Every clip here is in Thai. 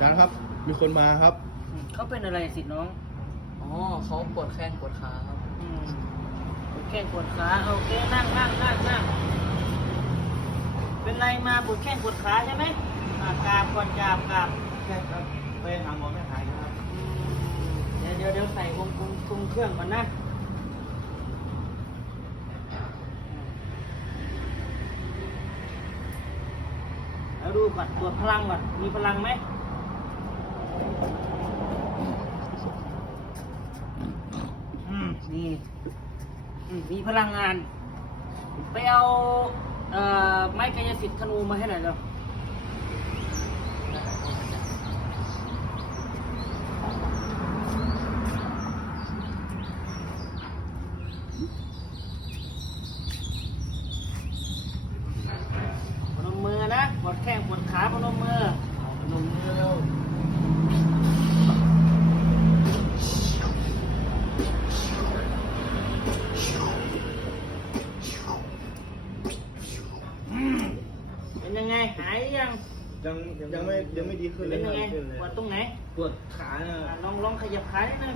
จารย์ครับ มีคนมาครับอืมเขาเป็นอะไรสิทธิ์น้อง อ๋อเขาปวดแข้งปวดขาครับอืมปวดแข้งปวดขาโอเคนั่งนั่งนั่งนั่งเป็นไรมาปวดแข้งปวดขาใช่ไหมอ่ากราบก่อนกราบกราบใช่ครับไปหาหมอไม่หายครับอืมเดี๋ยวเดี๋ยวเดี๋ยวใส่วงคุมคุมเครื่องก่อนนะแล้วดูก่อนตรวจพลังก่อนมีพลังไหมอืม นี่อืมมีพลังงาน ไปเอาเอ่อไม้กายสิทธิ์ธนูมาให้หน่อยเร็วพนมมือนะปวดแข้งปวดขาพนมมือ พนมมือเร็ว เป็นยังไง หา ยยังยังยังไม่ยังไม่ดีขึ้นเลเป็ยนคยัรับงไงปวดตรงไหนปวดขาเนี่ยอะลองลองขยับขานิดนึง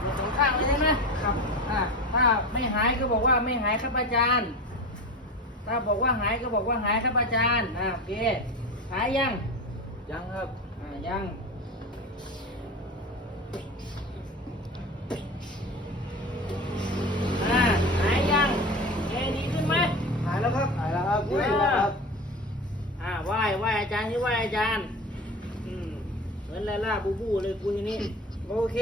ปวดสองข้างเลยใช่ไหมครับอ่าถ้าไม่หายก็บอกว่าไม่หายครับอาจารย์ ถ้าบอกว่าหายก็บอกว่าหายครับอาจารย์อ่าโอเคหายยังยังครับ อ่ายัง อ่า หายยังเอดีขึ้นไหม หายแล้วครับ หายแล้วครับ เอออ่าไหว้ไห ว้อาจารย์ที่ไหว้อาจารย์ อืมเหมือนลาล่าบูบูเลยกูอย่างนี้ โอเค